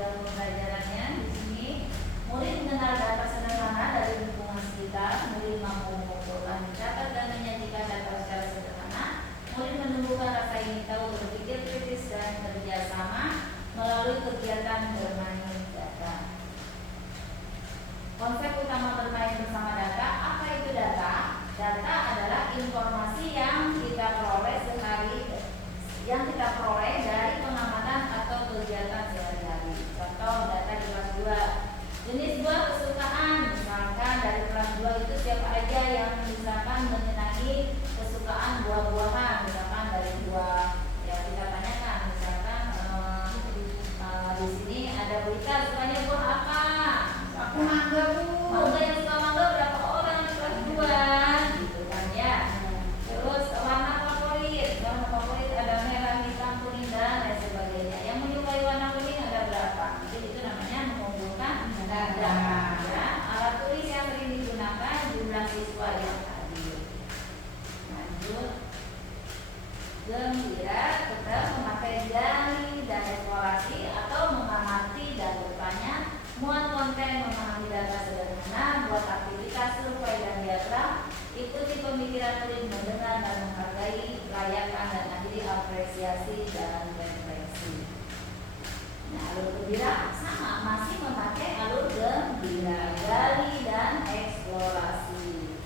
dalam pembelajarannya. Di sini murid mengenal data sederhana dari lingkungan sekitar. Murid mampu mengumpulkan, mencatat dan menyajikan data secara sederhana. Murid menumbuhkan rasa ingin tahu, berpikir kritis dan kerjasama melalui kegiatan bermain data. Konsep utama bermain bersama data. Apa itu data? Data adalah informasi yang kita peroleh dari pengamatan atau kegiatan sehari-hari. Contoh data di kelas 2. Jenis buah kesukaan, misalkan dari kelas 2 itu siapa aja yang misalkan menyenangi kesukaan buah-buahan, misalkan dari buah ya kita tanyakan, misalkan di sini ada berita sukanya buah apa? Aku mangga, Bu. Mangga, yang suka mangga berapa orang di kelas 2 gitu kan ya. Terus warna favorit ada merah, hitam, kuning dan lain sebagainya. Yang menyukai warna kuning ada berapa? Jadi itu namanya mengumpulkan data. Ya. Alat tulis yang sering digunakan, jumlah siswa yang hadir. Lanjut. Gembira tetap memakai jari dan eksplorasi atau mengamati dan bertanya. Muat konten, memahami data sederhana, buat aktivitas survei dan diagram. Ikuti pemikiran murid, mendengar dan menghargai, layakan dan akhiri apresiasi dan refleksi. Nah, alur gembira sama, masih memakai alur gembira, gali dan eksplorasi.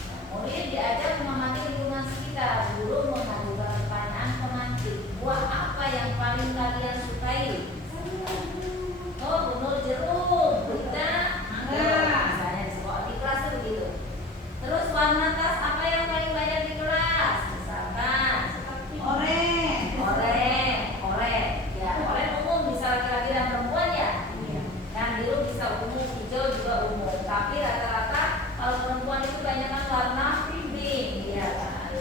Nah, murid diajak mengamati lingkungan sekitar. Guru mengajukan pertanyaan pemantik. Buah apa yang paling kalian sukai? Oh, bunur jeruk, kita misalnya di sekolah, di kelas itu begitu. Terus warna tas apa yang paling banyak di kelas? Misalkan oranye. Ya, oranye umum bisa laki-laki dan perempuan ya. Yang biru bisa umum, hijau juga umum. Tapi rata-rata kalau perempuan itu kebanyakan warna pink, ya kan.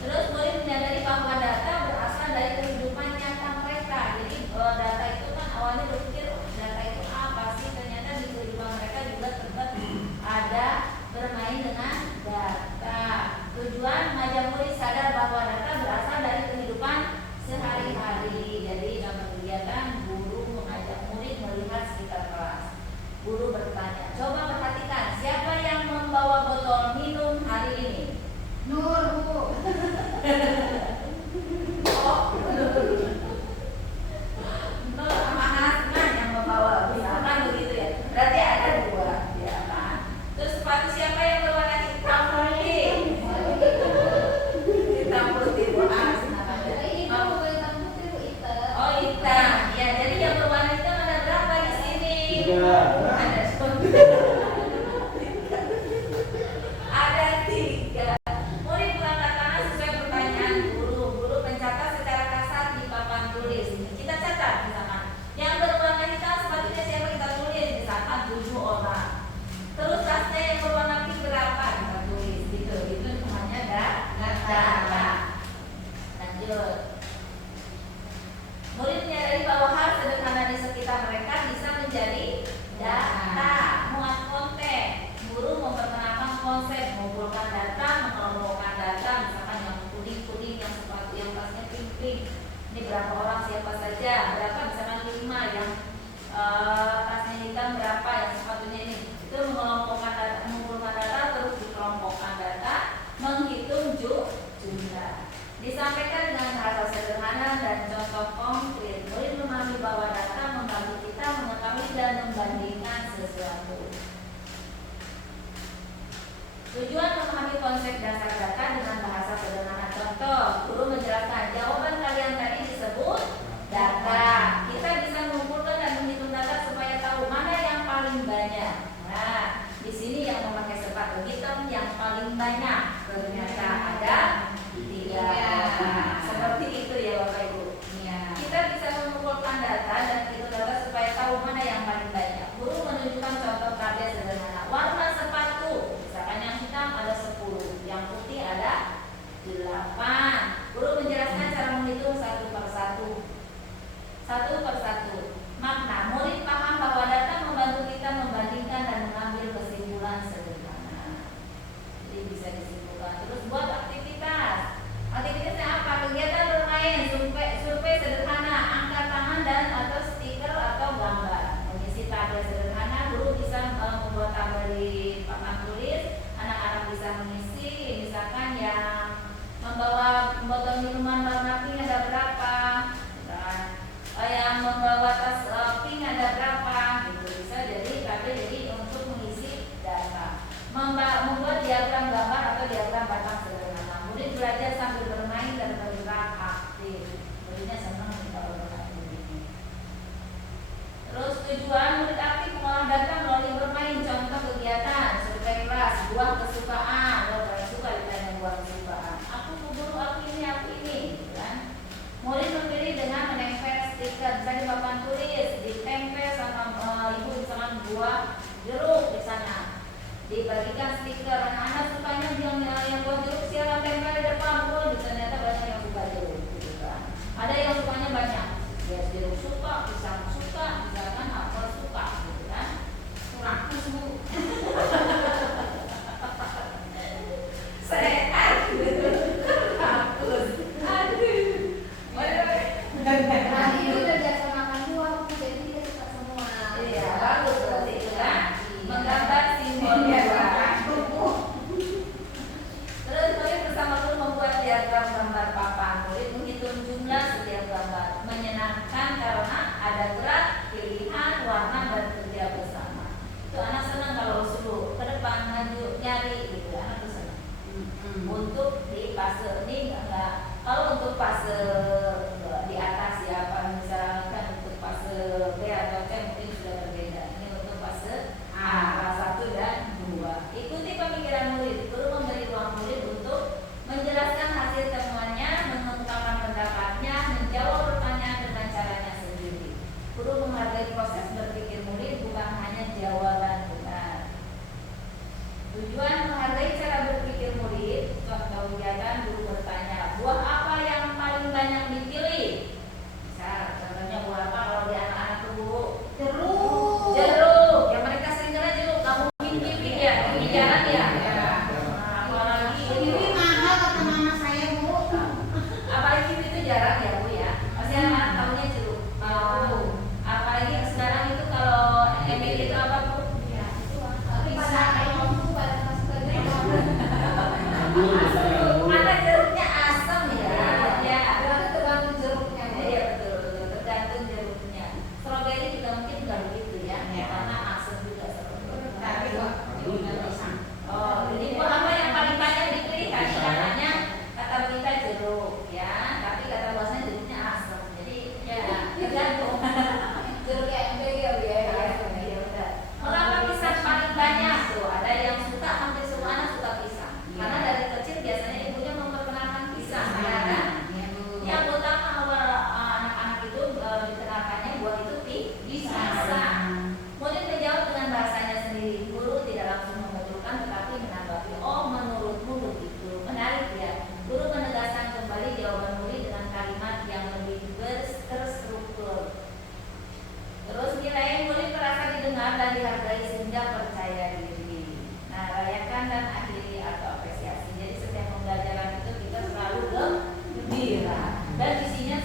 Terus murid menyadari bahwa data berasal dari kehidupan nyata mereka. Jadi data itu kan awalnya berpikir data itu apa sih, ternyata di kehidupan mereka juga terlibat ada bermain dengan data. Tujuan mengajak murid sadar bahwa data berasal dari kehidupan sehari-hari. Jadi dalam kegiatan guru mengajak murid melihat sekitar kelas. Guru bertanya, coba perhatikan siapa yang membawa botol minum hari ini? Nur, Bu. Nur sama Hasman yang membawa, misalkan begitu ya. Berarti ada dua, ya kan? Terus sepatu siapa yang berwarna hitam putih? Hitam putih, Bu Hasman. Oh, hitam. Ya, jadi yang berwarna hitam ada berapa di sini? Ada 3. Murid mengangkat tangan sesuai pertanyaan guru. Guru mencatat secara kasar di papan tulis. Kita catat misalkan yang berwarna hitam sepatunya siapa, kita tulis misalkan 7 orang. Terus tasnya yang berwarna pink berapa, kita tulis gitu. Itu namanya data. Lanjut. Murid menyadari bahwa hal sederhana di sekitar mereka bisa menjadi data. Muat konten. Guru memperkenalkan konsep mengumpulkan data, mengelompokkan data. Misalkan yang kuning-kuning, yang sepatu, yang tasnya pink-pink. Ini berapa orang, siapa saja? Berapa? Misalkan 5. Yang tasnya hitam berapa? Yang sepatunya ini. Itu mengelompokkan data, mengumpulkan data, terus dikelompokkan data, menghitung jumlah. Disampaikan dengan bahasa sederhana dan contoh konkret. Murid memahami bahwa data membantu kita mengetahui dan membandingkan sesuatu. Tujuan memahami konsep dasar data dengan bahasa sederhana. Contoh, guru menjelaskan jawaban kalian tadi disebut data. Kita bisa mengumpulkan dan menghitung data supaya tahu mana yang paling banyak. Nah, di sini yang memakai sepatu hitam yang paling banyak ternyata ada 3. Nah, seperti itu ya Bapak Ibu. Iya. Kita bisa mengumpulkan data dan menghitung data supaya tahu mana yang paling banyak. Guru menunjukkan contoh karya sederhana. Warna sepatu, misalkan yang hitam ada 10, yang putih ada 8. Guru Tadi udah biasa makan buah, jadi dia suka semua. Iya, bagus berarti itu kan menggambar simbolnya Pak. Terus murid bersama guru membuat diagram gambar papan. Murid menghitung jumlah setiap gambar. Menyenangkan karena ada gerak, pilihan, warna dan kerja bersama. Itu anak senang kalau suruh ke depan maju nyari gitu, anak tuh senang. Untuk di fase ini enggak. Kalau untuk fase di atas ya, apa misalkan untuk fase B atau C mungkin sudah berbeda. Ini untuk fase A, kelas 1 dan 2. Ikuti pemikiran murid. Guru memberi ruang murid untuk menjelaskan hasil temuannya, mengungkapkan pendapatnya, menjawab pertanyaan dengan caranya sendiri. Guru menghargai proses berpikir murid, bukan hanya jawaban benar. Tujuan menghargai cara berpikir murid. Contoh kegiatan, guru bertanya, buah apa yang paling banyak dipilih? Misal, contohnya buah apa kalau di anak-anak tuh Bu? Jeruk. Jeruk. Yang mereka sering dengar jeruk. Kamu kiwi ya, kiwi jarang ya. Nah, apalagi Kiwi mahal kata mama saya, Bu. apalagi kiwi itu jarang ya Bu ya. Pasti anak-anak tahunya jeruk. Apalagi sekarang itu kalau ML itu apa Bu? Ya, itu tapi pada ayam tuh pada masuk ke dalam. Ada jeruknya asam ya. Ya. Berarti tergantung jeruknya, Bu. Iya betul, tergantung jeruknya. Stroberi juga mungkin nggak begitu ya, Ya. karena asam juga seperti itu. Tapi kok juga bisa. Oh, jadi buah apa yang paling banyak dipilih kan? Katanya kata berita jeruk ya, tapi kata bosnya jeruknya asam. Jadi ya tergantung. Jeruk kayak MBG ya, Bu ya. Iya benar. Mengapa pisang paling banyak tuh? Ada yang suka, hampir semua anak suka pisang. Karena dari kecil biasanya ibunya memperkenalkan pisang, ya kan? Iya, Bu. Yang utama awal anak-anak itu dikenalkannya buat itu pisang. Murid menjawab dengan bahasanya sendiri. Guru tidak langsung memunculkan tetapi menanggapi. Oh, menurutmu begitu. Menarik ya. Guru menegaskan kembali jawaban murid dengan kalimat yang lebih terstruktur. Terus nilai murid terasa didengar dan dihargai sehingga percaya diri. Nah, rayakan dan akhiri atau apresiasi. Jadi setiap pembelajaran itu kita selalu gembira. Dan isinya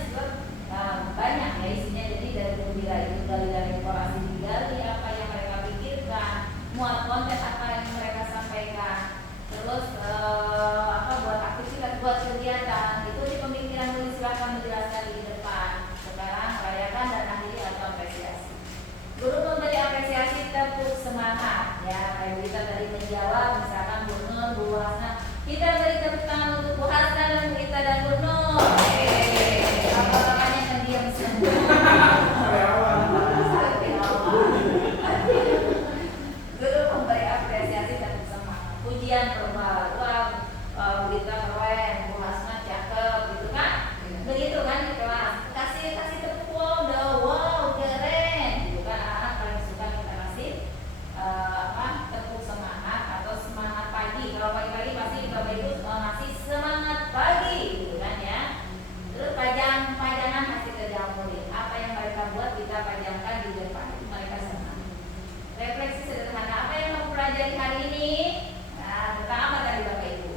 banyak ya isinya. Jadi dari gembira itu dari orasi digali apa yang mereka pikirkan, muat konten apa yang mereka sampaikan. Terus buat aktivitas, buat kegiatan itu di pemikiran murid silakan menjelaskan di depan. Sekarang rayakan dan akhiri atau apresiasi. Guru memberi apresiasi tepuk semangat ya, kayak kita tadi menjawab misalkan Bu Nur, Bu Hasna. Kita beri tepuk tangan untuk Bu Hasna dan Bu Ita dan Bu Nur. Apa-apanya kan diam semua. Guru memberi apresiasi tepuk semangat. Pujian verbal, wah Bu Ita keren, Bu Hasna cakep gitu kan? Begitu kan di kelas. Kasih tepuk wow keren gitu kan. Anak-anak paling suka kita kasih tepuk semangat atau semangat pagi. Kalau pagi-pagi pasti Bapak Ibu ngasih semangat pagi gitu kan ya. Terus pajangan hasil kerja murid. Apa yang mereka buat kita pajangkan di depan. Mereka senang. Refleksi sederhana. Apa yang kamu pelajari hari ini? Nah, tentang apa tadi Bapak Ibu?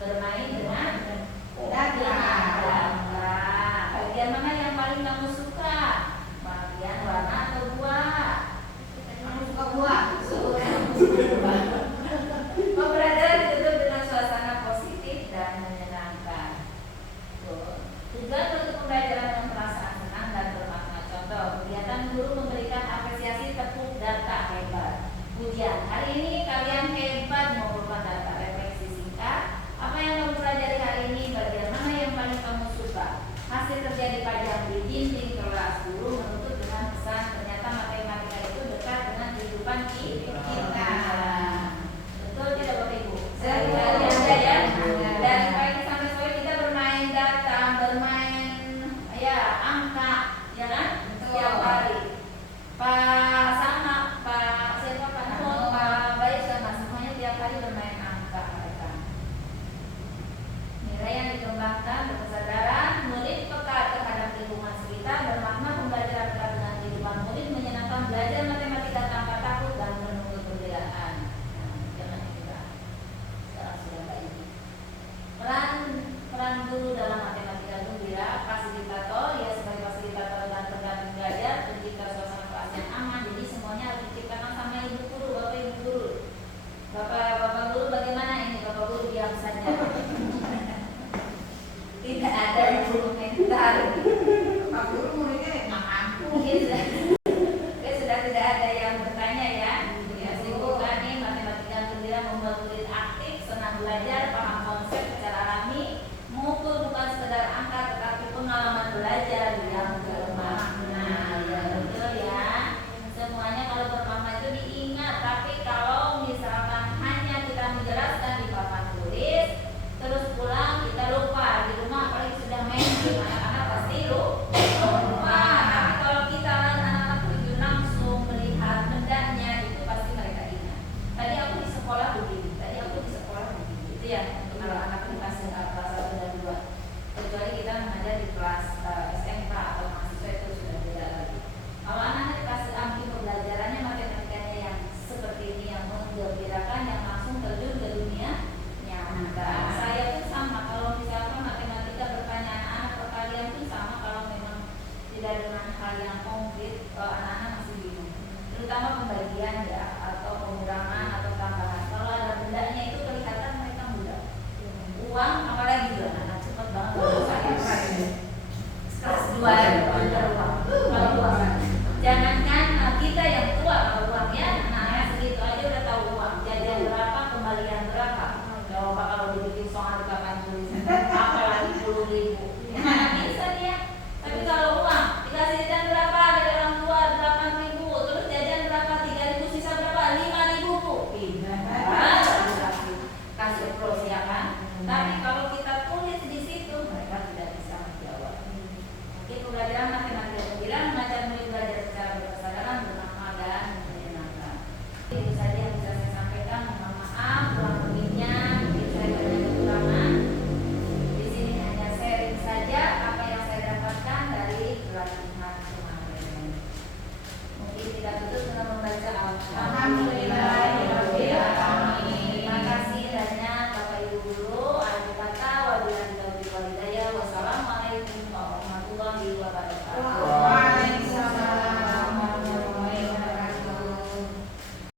Bermain dengan data. Bagian mana yang paling kamu suka? Bagian warna atau buah? Aku suka buah. Pembelajaran ditutup dengan suasana positif dan menyenangkan. Tujuan untuk pembelajaran dengan perasaan senang dan bermakna. Contoh, kegiatan guru memberikan apresiasi tepuk data hebat. Pujian, hari ini kalian hebat mengumpulkan data. Refleksi singkat. Apa yang kamu pelajari hari ini? Bagian mana yang paling kamu suka? Hasil terjadi pajang di dinding kelas. Guru menutup dengan pesan ternyata matematika itu dekat dengan kehidupan kita. Betul tidak Bapak Ibu? Sehari-hari aja ya. Dari pagi sampai sore kita bermain data, bermain ya angka, ya kan? Setiap hari. Pak siapa Pak Nur, Pak Baik sama semuanya tiap hari bermain angka mereka. Nilai yang dikembangkan berkesadaran, murid peka terhadap lingkungan sekitar belajar. Pak Guru muridnya nggak mampu. Mungkin sudah tidak ada yang bertanya ya. Ya, sibukkan nih matematika gembira membuat murid aktif, senang belajar, paham konsep secara alami, mengukur bukan sekedar angka tetapi pengalaman belajar yang bermakna. Ya, betul ya. Semuanya kalau bermakna itu diingat, tapi kalau misalkan hanya kita menjelaskan di papan tulis, terus pulang kita lupa di rumah, apalagi sudah main game anak-anak pasti lupa. Tapi kalau kita anak-anak terjun langsung melihat bendanya itu pasti mereka ingat. Tadi aku di sekolah begini, tadi aku di sekolah begini. Itu ya kalau anak di kelas 1 dan 2. Kecuali kita mengajar di kelas SMK atau mahasiswa itu sudah beda lagi. Kalau anak-anak di kelas mungkin pembelajarannya matematikanya yang seperti ini, yang menggembirakan, yang langsung terjun ke dunia nyata. Saya pun sama, kalau misalkan matematika bertanya anak-anak perkalian pun sama, kalau memang tidak dengan hal yang konkret, anak-anak masih bingung. Terutama pembagian ya.